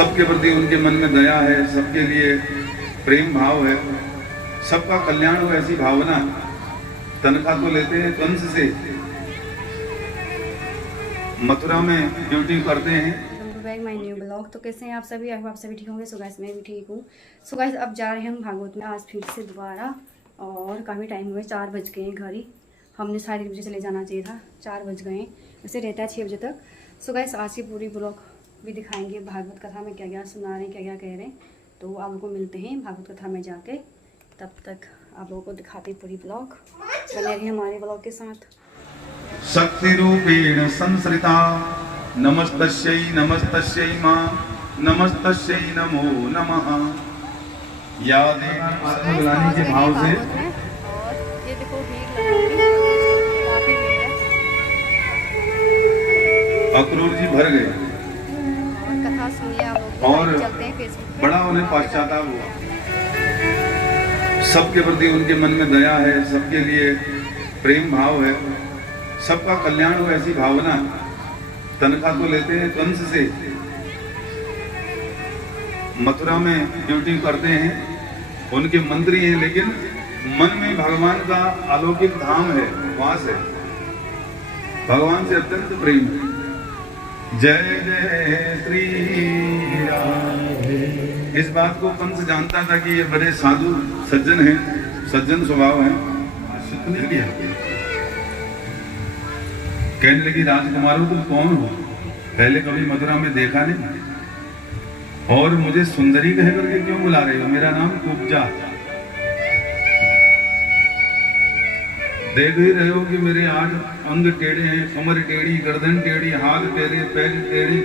सबके प्रति उनके मन में दया है, सबके लिए प्रेम भाव है, सबका कल्याण हो ऐसी भावना। तनख्वाह तो लेते हैं कंस से, मथुरा में ड्यूटी करते हैं। Back my new blog. तो कैसे हैं आप सभी? आप सभी ठीक होंगे। सो गाइस मैं भी ठीक हूँ। सो गाइस अब जा रहे हैं हम भागवत में आज फिर से दोबारा, और काफ़ी टाइम हुए, 4 बज गए हैं घर ही। हमने 3:30 बजे चले जाना चाहिए था, 4 बज गए। वैसे रहता है 6 बजे तक। सो गाइस आज की पूरी ब्लॉग भी दिखाएंगे, भागवत कथा में क्या क्या सुना रहे हैं, क्या क्या कह रहे हैं। तो आप लोगों को मिलते हैं भागवत कथा में जाके, तब तक आप लोगों को दिखाते पूरी ब्लॉग। बने रहिए हमारे ब्लॉग के साथ। शक्ति रूपेण संसृता नमस्तस्यै नमस्तस्यै मां नमस्तस्यै नमो नमः। या देवी बुलाने के भाव से, और ये देखो काफी भीड़ है, अक्रूर जी भर गए और कथा सुनिए आप लोग। और चलते हैं फेसबुक पे। बड़ा उन्हें पश्चाताप हुआ। सबके प्रति उनके मन में दया है, सबके लिए प्रेम भाव है, सबका कल्याण हो ऐसी भावना। तनख्वाह तो लेते हैं कंस से, मथुरा में ड्यूटी करते हैं, उनके मंत्री हैं, लेकिन मन में भगवान का अलौकिक धाम है, वास है, भगवान से अत्यंत प्रेम है। जय जय श्री राम। इस बात को कंस जानता था कि ये बड़े साधु सज्जन हैं, सज्जन स्वभाव है। कहने लगी, राजकुमारों तुम कौन हो? पहले कभी मथुरा में देखा नहीं, और मुझे सुंदरी कह करके क्यों बुला रहे हो? मेरा नाम कुब्जा। देख ही रहे हो कि मेरे 8 अंग टेढ़े हैं, कमर टेढ़ी, गर्दन टेढ़ी, हाथ टेढ़े, पैर टेढ़े,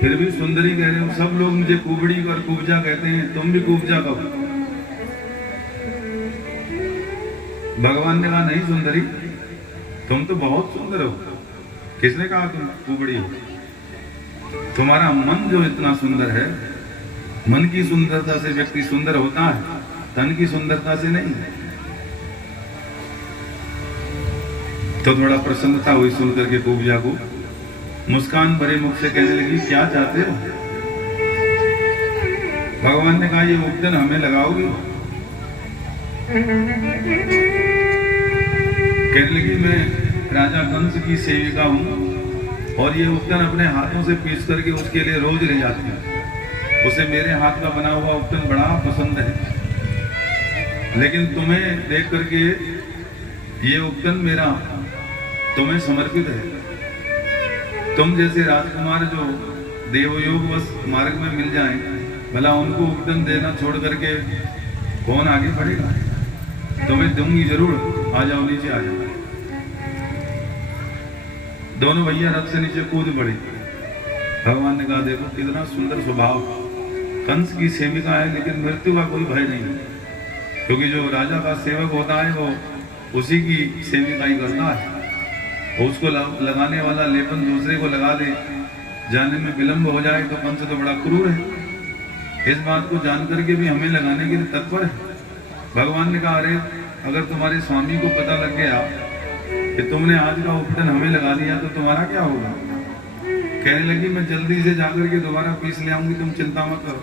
फिर भी सुंदरी कह रहे हो। सब लोग मुझे कुबड़ी और कुब्जा कहते हैं, तुम भी कुब्जा कहो। भगवान ने कहा, नहीं सुंदरी, तुम तो बहुत सुंदर हो। किसने कहा तुम कुबड़ी हो? तुम्हारा मन जो इतना सुंदर है, मन की सुंदरता से व्यक्ति सुंदर होता है, तन की सुंदरता से नहीं। तो थोड़ा प्रसन्नता हुई सुनकर के कुब्जा को, मुस्कान भरे मुख से कहने लगी, क्या चाहते हो? भगवान ने कहा, ये उपटन हमें लगाओगी? कहने लगी, मैं राजा कंस की सेविका हूँ, और ये उपटन अपने हाथों से पीस करके उसके लिए रोज ले जाती हूँ। उसे मेरे हाथ का बना हुआ उपटन बड़ा पसंद है, लेकिन तुम्हें देख करके ये उपटन मेरा तुम्हें समर्पित है। तुम जैसे राजकुमार जो देवयोगवश मार्ग में मिल जाएं, भला उनको उपटन देना छोड़ करके कौन आगे बढ़ेगा? तुम्हें दूंगी जरूर, आ जाओ, नीचे आ जाओ। दोनों भैया रथ से नीचे कूद पड़े। भगवान ने कहा, देखो कितना सुंदर स्वभाव, कंस की सेविका है, लेकिन मृत्यु का कोई भय नहीं, क्योंकि जो राजा का सेवक होता है वो उसी की सेविकाई करता है। उसको लगाने वाला लेपन दूसरे को लगा दे, जाने में विलंब हो जाए तो कंस तो बड़ा क्रूर है। इस बात को जान करके भी हमें लगाने के लिए तत्पर है। भगवान ने कहा, अरे अगर तुम्हारे स्वामी को पता लग गया कि तुमने आज का उपटन हमें लगा दिया तो तुम्हारा क्या होगा? कहने लगी, मैं जल्दी से जाकर के दोबारा पीस ले आऊंगी, तुम चिंता मत करो।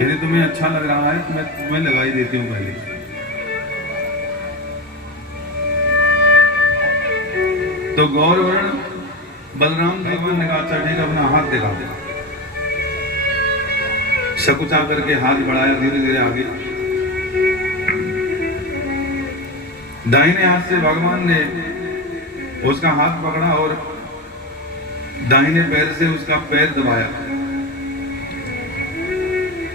यदि तुम्हें अच्छा लग रहा है तो मैं तुम्हें लगा ही देती हूँ पहले। तो गौरवर्ण बलराम भगवान ने कहा, अच्छा ठीक, अपना हाथ दिखा दे। सकुचा करके हाथ बढ़ाया, धीरे धीरे आगे। दाहिने हाथ से भगवान ने उसका हाथ पकड़ा और दाहिने पैर से उसका पैर दबाया,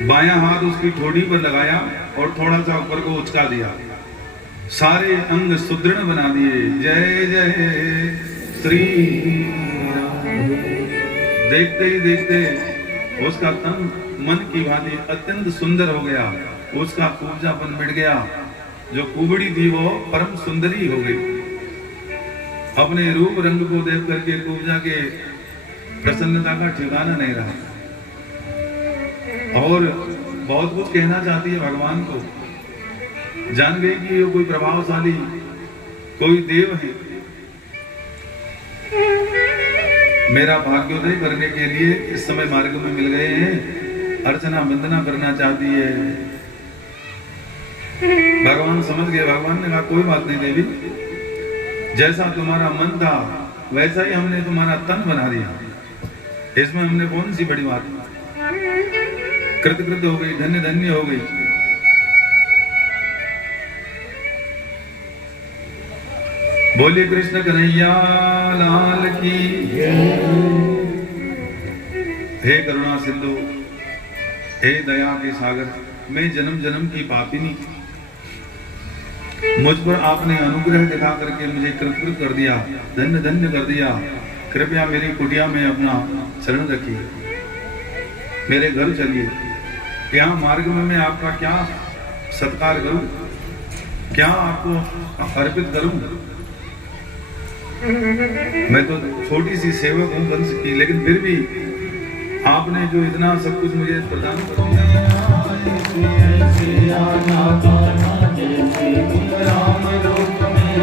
बायां हाथ उसकी ठोड़ी पर लगाया और थोड़ा सा ऊपर को उचका दिया, सारे अंग सुदृढ़ बना दिए। जय जय श्री राम। देखते ही देखते उसका तन मन की भांति अत्यंत सुंदर हो गया, उसका कुब्जापन मिट गया। जो कुबड़ी थी वो परम सुंदरी हो गई। अपने रूप रंग को देख करके कुब्जा के प्रसन्नता का ठिकाना नहीं रहा, और बहुत कुछ कहना चाहती है भगवान को। जान गई कि ये कोई प्रभावशाली कोई देव है, मेरा भाग्योदय करने के लिए इस समय मार्ग में मिल गए हैं, अर्चना वंदना करना चाहती है। भगवान समझ गए। भगवान ने कहा कोई बात नहीं देवी, जैसा तुम्हारा मन था वैसा ही हमने तुम्हारा तन बना दिया, इसमें हमने कौन सी बड़ी बात। कृतकृत हो गई, धन्य धन्य हो गई। बोलिए कृष्ण कन्हैया लाल की। हे करुणा सिंधु, हे दया के सागर, मैं जन्म जन्म की पापिनी, मुझ पर आपने अनुग्रह दिखा करके मुझे कृतकृत कर दिया, धन्य धन्य कर दिया। कृपया मेरी कुटिया में अपना शरण रखिए, मेरे घर चलिए। यहाँ मार्ग में मैं आपका क्या सत्कार करूं, क्या आपको अर्पित करूं। मैं तो छोटी सी सेवक हूं वंश की, लेकिन फिर भी आपने जो इतना सब कुछ मुझे प्रदान कर दिया। राम रूप में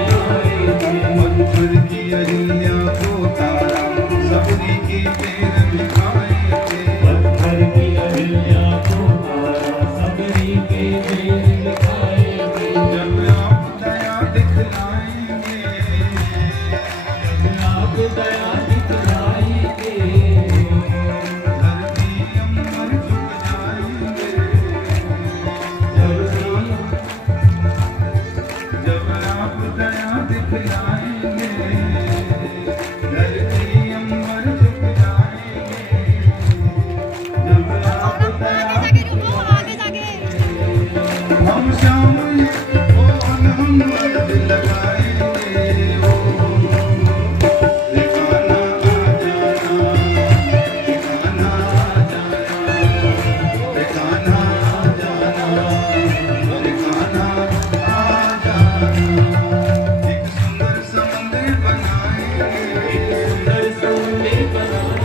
मधुकर की अहिल्या को तारा, सबरी की पैर बिठाए थे। मधुकर की अहिल्या को तारा, सबरी की पैर बिठाए थे। जब आप दया दिखलाएंगे, जब आप दया दिखलाएंगे, धरती अम्बर झुक जाएंगे। जब आप दया दिखलाएंगे, धरती अम्बर झुक जाएंगे। जब आप दया हम श्याम हम अर्घ लगाएंगे। दिखाना आ जाना, दिखाना आ जाना, दिखाना आ जाना, दिखाना आ जाना। एक सुंदर समुद्र बनाएंगे, एक सुंदर समुद्र बनाएंगे।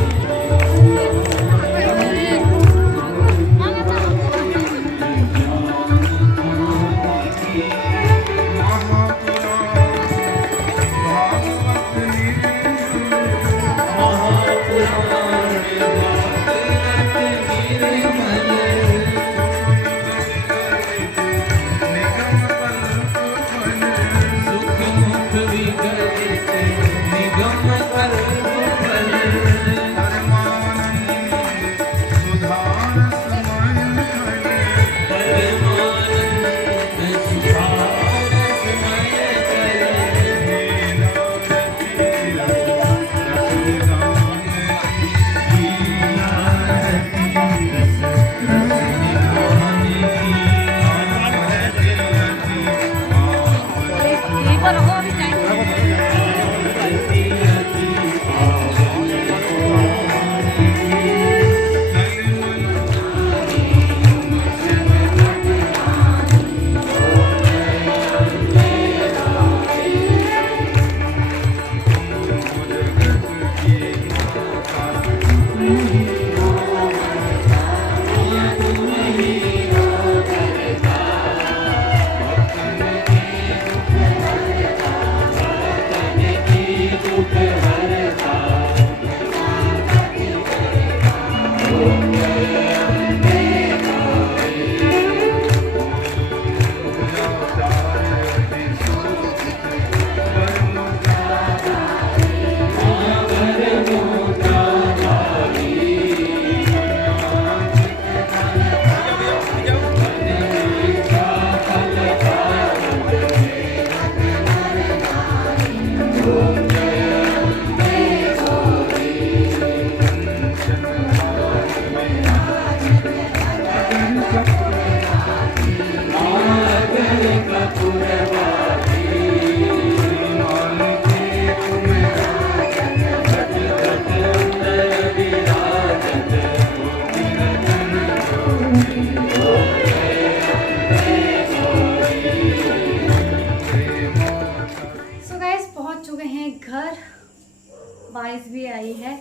बारिश भी आई है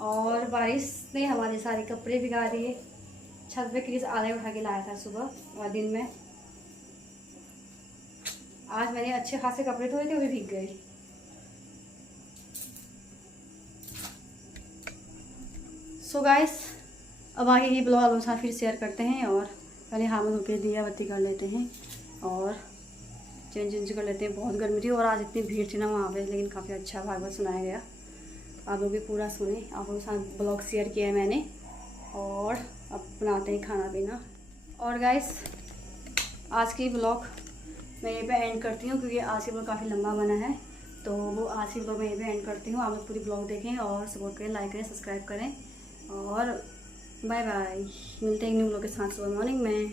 और बारिश ने हमारे सारे कपड़े भिगा दिए। छत पे क्रिस आधा उठा के लाया था सुबह और दिन में। आज मैंने अच्छे खासे कपड़े धोए थे, वो भी भीग गए। सो गाइस अब आगे ये ब्लॉग आप लोग साथ फिर शेयर करते हैं, और पहले हाथ में धोके दिया बत्ती कर लेते हैं और चेंज कर लेते हैं। बहुत गर्मी थी और आज इतनी भीड़ थी ना वहाँ पे, लेकिन काफ़ी अच्छा भागवत सुनाया गया। आप लोग भी पूरा सुने, आप लोगों के साथ ब्लॉग शेयर किया है मैंने। और अब बनाते हैं खाना पीना। और गाइस आज की ब्लॉग मैं यहीं पे एंड करती हूँ, क्योंकि आज की ब्लॉग काफ़ी लंबा बना है, तो वो आज की ब्लॉग मैं यहीं पे एंड करती हूँ। आप लोग पूरी ब्लॉग देखें और सपोर्ट करें, लाइक करें, सब्सक्राइब करें, और बाय बाय। मिलते हैं न्यू ब्लॉग के साथ सुबह मॉर्निंग में।